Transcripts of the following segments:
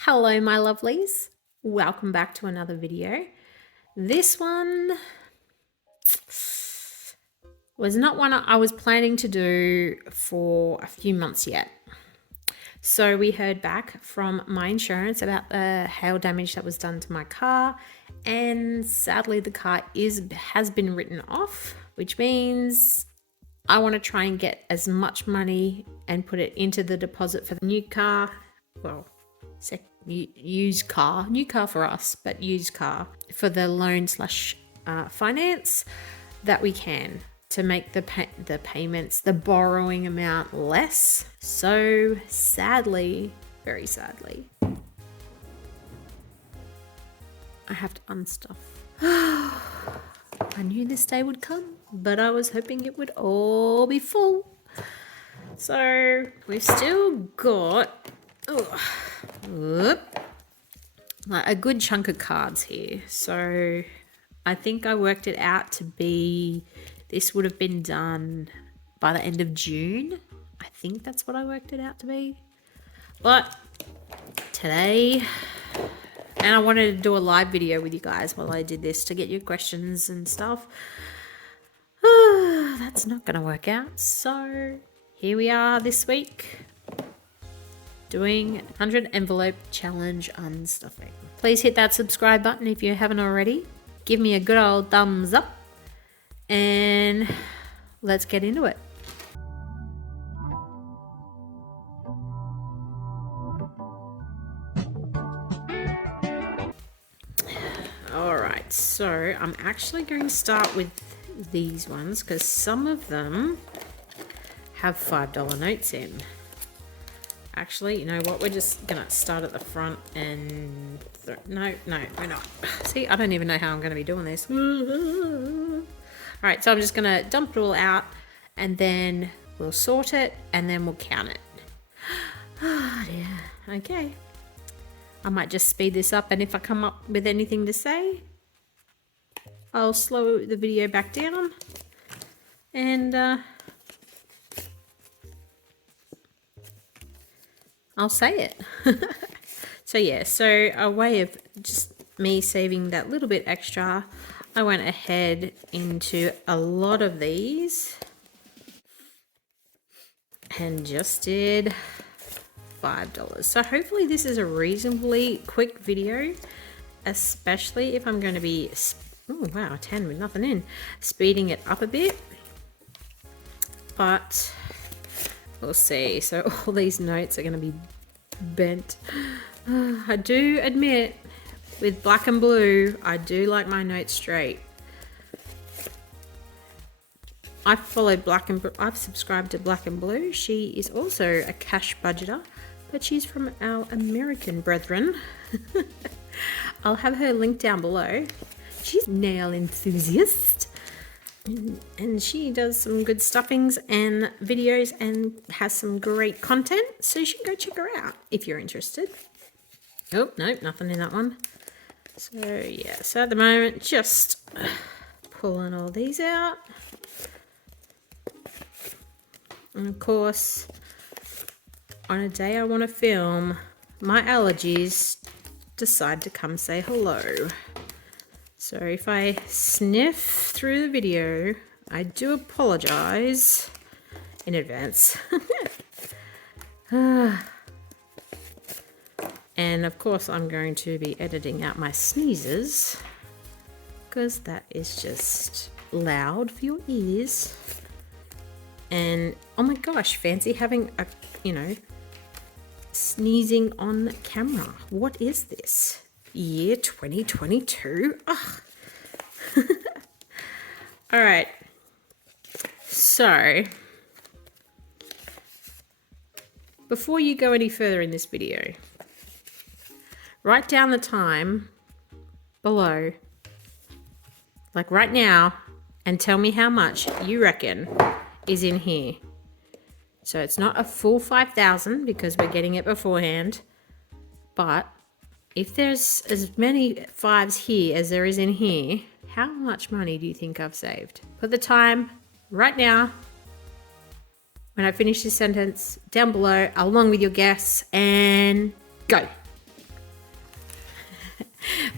Hello my lovelies, welcome back to another video. This one was not one I was planning to do for a few months yet. So we heard back from my insurance about the hail damage that was done to my car, and sadly the car has been written off, which means I want to try and get as much money and put it into the deposit for the new car. Well, used car, new car for us, but used car for the loan slash finance that we can, to make the payments, the borrowing amount less. So sadly, very sadly, I have to unstuff. I knew this day would come, but I was hoping it would all be full. So we've still got like a good chunk of cards here. So I think I worked it out to be, this would have been done by the end of June. I think that's what I worked it out to be. But today, and I wanted to do a live video with you guys while I did this to get your questions and stuff. That's not going to work out. So here we are this week, doing 100 envelope challenge unstuffing. Please hit that subscribe button if you haven't already. Give me a good old thumbs up and let's get into it. All right, so I'm actually going to start with these ones because some of them have $5 notes in. Actually, you know what? We're just going to start at the front and... No, we're not. See, I don't even know how I'm going to be doing this. All right, so I'm just going to dump it all out and then we'll sort it and then we'll count it. Oh, dear. Okay. I might just speed this up, and if I come up with anything to say, I'll slow the video back down and... I'll say it. So yeah, so a way of just me saving that little bit extra, I went ahead into a lot of these and just did $5. So hopefully this is a reasonably quick video, especially if I'm going to be, oh wow, 10 with nothing in, speeding it up a bit. But we'll see. So all these notes are going to be bent. I do admit, with black and blue, I do like my notes straight. I follow Black and I've subscribed to Black and Blue. She is also a cash budgeter, but she's from our American brethren. I'll have her link down below. She's a nail enthusiast. And she does some good stuffings and videos and has some great content, so you should go check her out if you're interested. Oh, nope, nothing in that one. So yeah, so at the moment, just pulling all these out. And of course, on a day I want to film, my allergies decide to come say hello. So if I sniff through the video, I do apologize in advance. And of course I'm going to be editing out my sneezes because that is just loud for your ears. And oh my gosh, fancy having a, sneezing on camera. What is this? Year 2022. Ugh. All right. So, before you go any further in this video, write down the time below, like right now, and tell me how much you reckon is in here. So it's not a full 5,000 because we're getting it beforehand, but if there's as many fives here as there is in here, how much money do you think I've saved? Put the time right now, when I finish this sentence, down below, along with your guess, and go.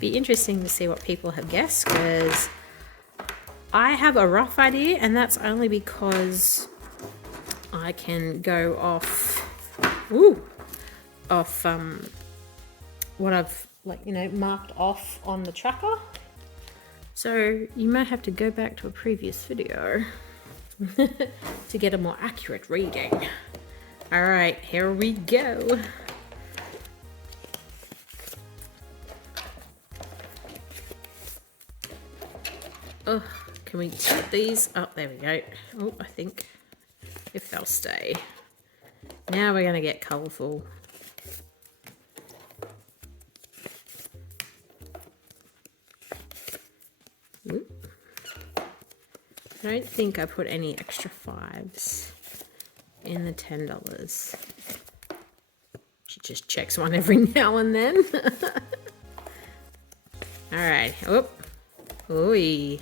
Be interesting to see what people have guessed, because I have a rough idea, and that's only because I can go off what I've marked off on the tracker. So you may have to go back to a previous video to get a more accurate reading. All right, here we go. Oh, can we tip these? Oh, there we go. Oh, I think if they'll stay. Now we're going to get colourful. I don't think I put any extra 5s in the $10. She just checks one every now and then. All right. Oh, ooh.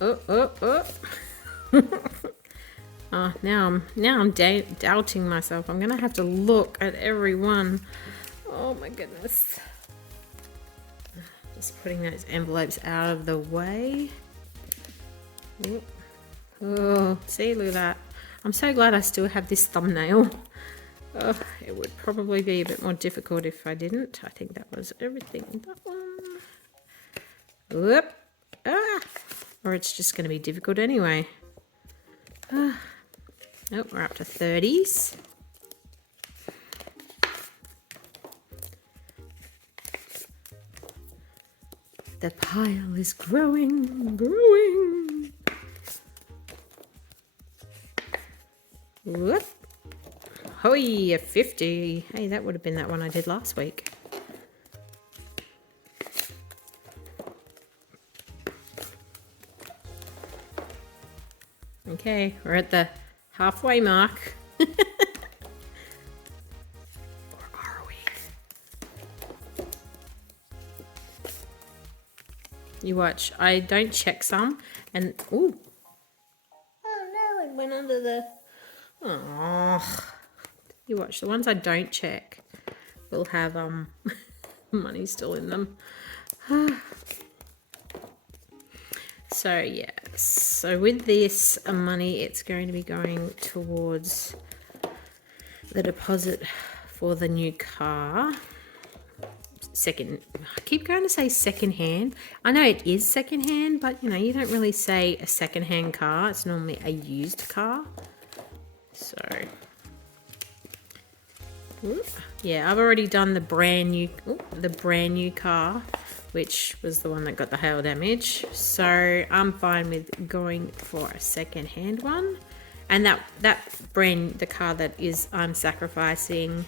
Oh. Oh, now I'm doubting myself. I'm gonna have to look at every one. Oh my goodness. Just putting those envelopes out of the way. Oh, see, look at that. I'm so glad I still have this thumbnail. Oh, it would probably be a bit more difficult if I didn't. I think that was everything in that one. Whoop. Ah. Or it's just going to be difficult anyway. Oh, we're up to 30s. The pile is growing. Whoop. Hoi, a 50. Hey, that would have been that one I did last week. Okay, we're at the halfway mark. Or are we? You watch. I don't check some, and ooh. Oh no, it went under the. Oh. You watch. The ones I don't check will have money still in them. So yeah, so with this money, it's going to be going towards the deposit for the new car. I keep going to say second-hand. I know it is second-hand, but you don't really say a second-hand car. It's normally a used car. So yeah, I've already done the brand new car, which was the one that got the hail damage. So I'm fine with going for a second-hand one. And the car that I'm sacrificing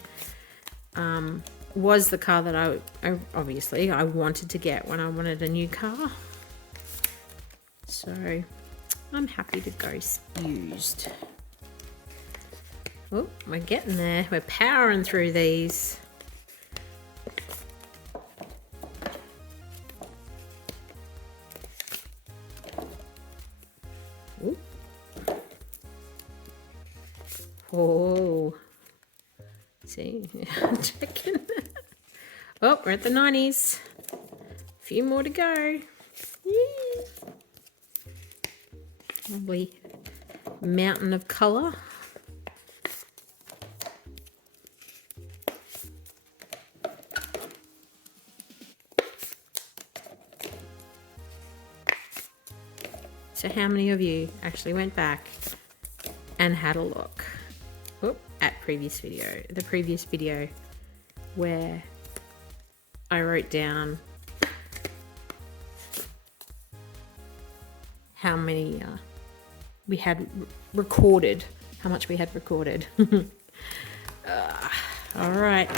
was the car that I obviously wanted to get when I wanted a new car. So I'm happy to go used. Oh, we're getting there. We're powering through these. Ooh. Oh. See, checking. Oh, we're at the 90s. A few more to go. Yee. Lovely mountain of colour. So how many of you actually went back and had a look at the previous video where I wrote down how many we had recorded, how much we had recorded. All right,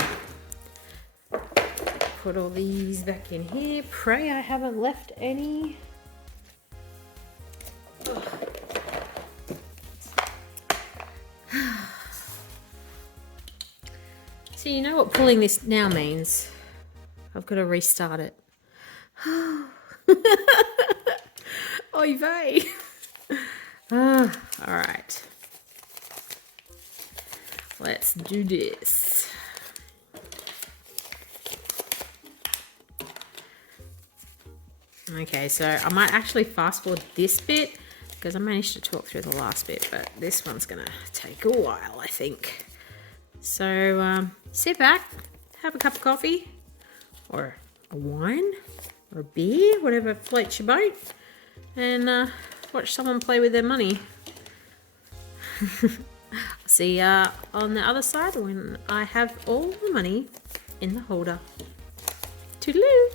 put all these back in here. Pray I haven't left any. So you know what pulling this now means? I've got to restart it. Oy vey. All right. Let's do this. Okay, so I might actually fast forward this bit because I managed to talk through the last bit, but this one's gonna take a while, I think. So sit back, have a cup of coffee, or a wine, or a beer, whatever floats your boat, and watch someone play with their money. See ya on the other side when I have all the money in the holder. Toodaloo!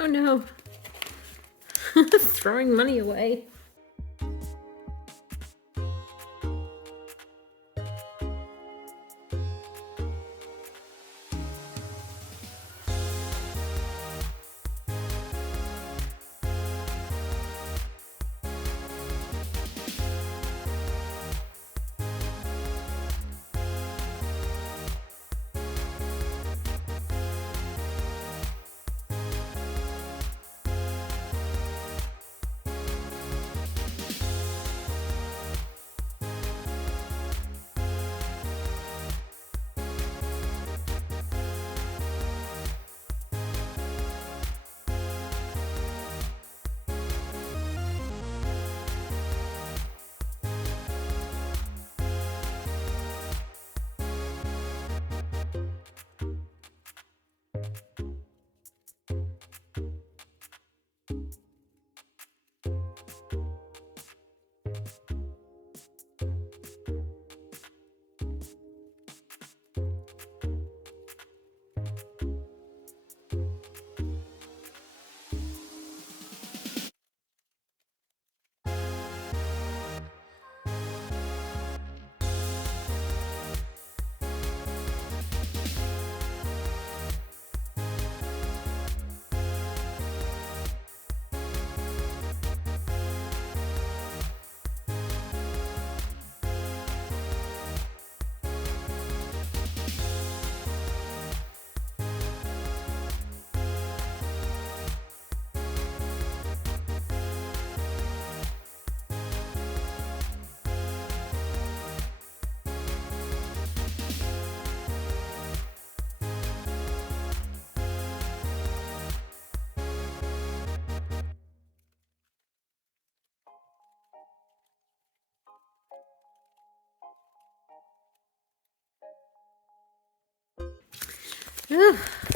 Oh no. Throwing money away.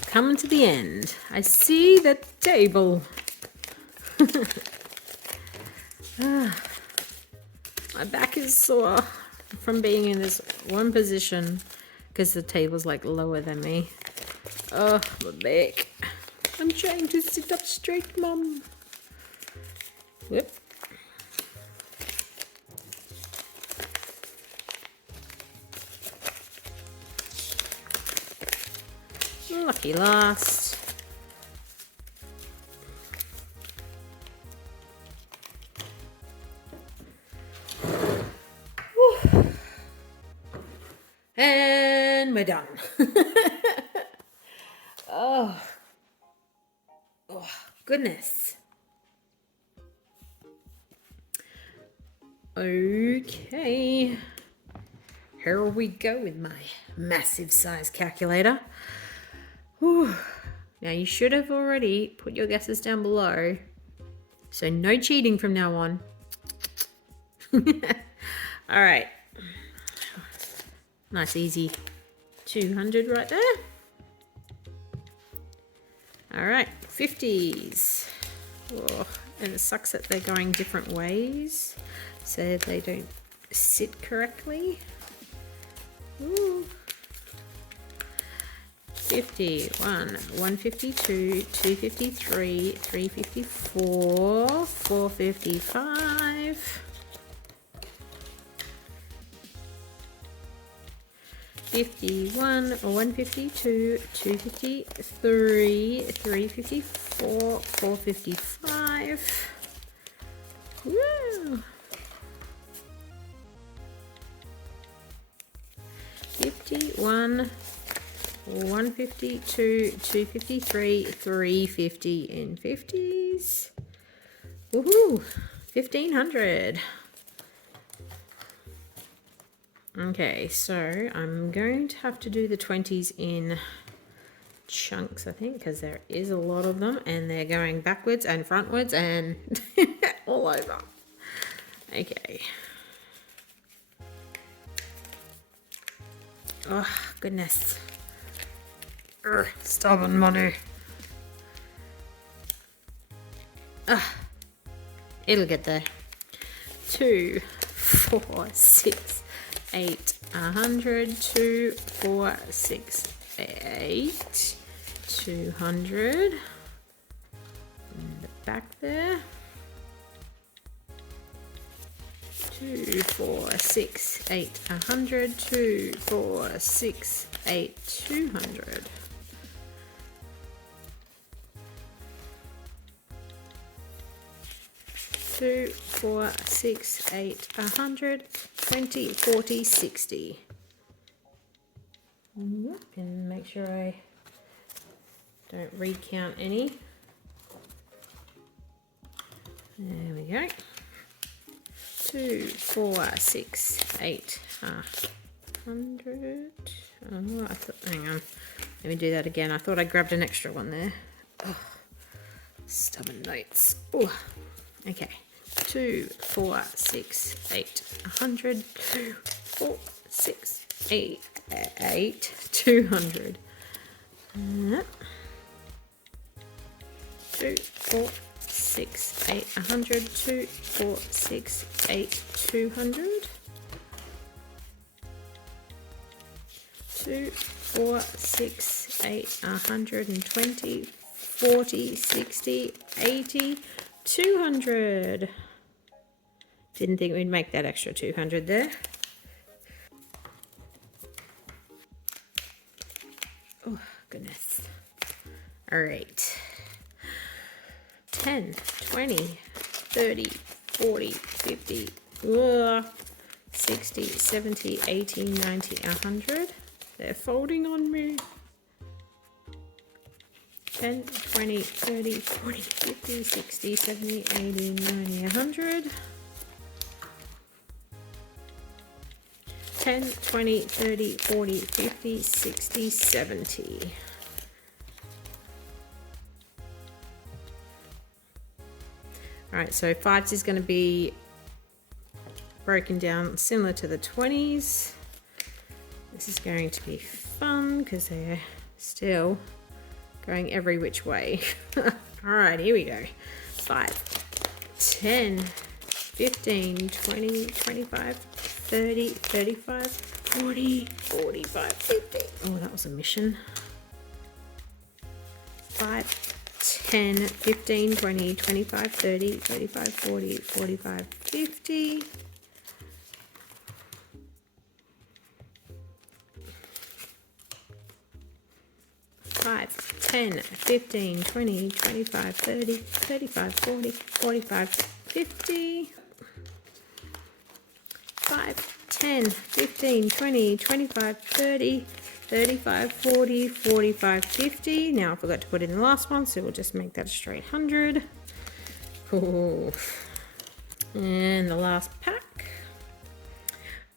Coming to the end. I see the table. My back is sore from being in this one position because the table's like lower than me. Oh, my back. I'm trying to sit up straight, Mum. Whoop. Lucky last. Whew. And we're done. Oh, goodness. Okay. Here we go with my massive size calculator. Whew. Now you should have already put your guesses down below. So no cheating from now on. All right. Nice easy 200 right there. All right, 50s. Oh, and it sucks that they're going different ways so they don't sit correctly. Ooh. 51, 152, 253, 354, 455, 51, 152, 253, 354, 455. Woo! 51, 152, 253, 350 in 50s. Woohoo! 1500. Okay, so I'm going to have to do the 20s in chunks, I think, because there is a lot of them and they're going backwards and frontwards and all over. Okay. Oh, goodness. Urgh, stubborn money. It'll get there. 2, 4, 6, 8, 100, 2, 4, 6, 8, 200. In the back there. 2, 4, 6, 8, 100, 2, 4, 6, 8, 200. 2, 4, 6, 8, 100, 20, 40, 60. And make sure I don't recount any. There we go. 2, 4, 6, 8, 100. Oh, hang on. Let me do that again. I thought I grabbed an extra one there. Oh, stubborn notes. Oh, okay. 2, 4, 6, 8, 100. 2, 4, 6, 8, 200. 2, 4, 6, 8, 100, 2, 4, 6, 8, 200. 2, 4, 6, 8, 120, 40, 60, 80, 200. Didn't think we'd make that extra 200 there. Oh, goodness. All right. 10, 20, 30, 40, 50, 60, 70, 80, 90, 100. They're folding on me. 10, 20, 30, 40, 50, 60, 70, 80, 90, 100. 10, 20, 30, 40, 50, 60, 70. All right, so 5s is going to be broken down similar to the 20s. This is going to be fun because they're still going every which way. All right, here we go. 5, 10, 15, 20, 25, 30, 35, 40, 45, 50. Oh, that was a mission. 5, 10, 15, 20, 25, 30, 35, 40, 45, 50. 5, 10, 15, 20, 25, 30, 35, 40, 45, 50. 5, 10, 15, 20, 25, 30, 35, 40, 45, 50. Now I forgot to put in the last one, so we'll just make that a straight 100. Ooh. And the last pack.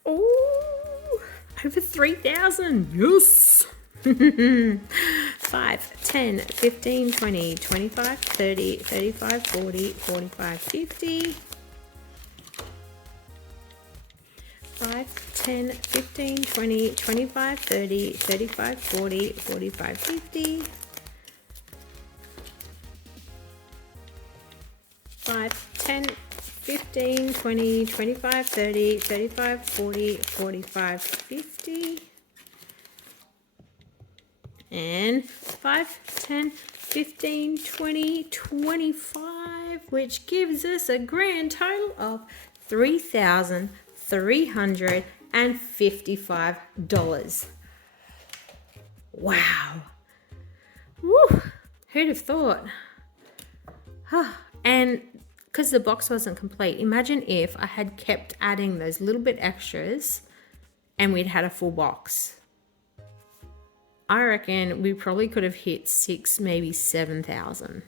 Oh, over 3,000. Yes. 5, 10, 15, 20, 25, 30, 35, 40, 45, 50. 5, 10, 15, 20, 25, 30, 35, 40, 45, 50. 5, 10, 15, 20, 25, 30, 35, 40, 45, 50. and 5, 10, 15, 20, 25, which gives us a grand total of $3,355. Wow. Woo. Who'd have thought? And because the box wasn't complete, imagine if I had kept adding those little bit extras and we'd had a full box. I reckon we probably could have hit 6, maybe 7,000.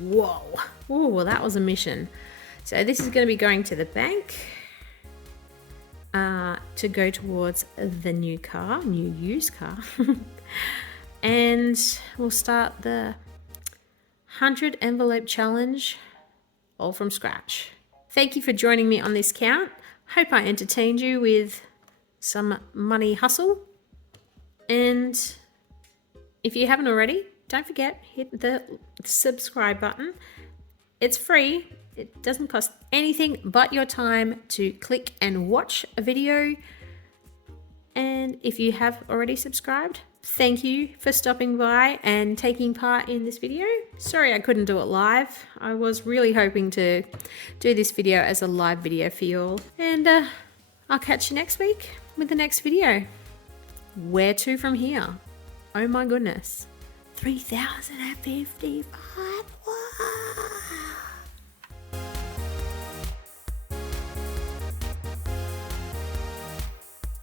Whoa. Oh, well, that was a mission. So this is going to be going to the bank to go towards the new used car. And we'll start the 100 envelope challenge all from scratch. Thank you for joining me on this count. Hope I entertained you with some money hustle. And if you haven't already, don't forget, hit the subscribe button. It's free. It doesn't cost anything but your time to click and watch a video. And if you have already subscribed, thank you for stopping by and taking part in this video. Sorry I couldn't do it live. I was really hoping to do this video as a live video for you all. And I'll catch you next week with the next video. Where to from here? Oh my goodness. 3,055.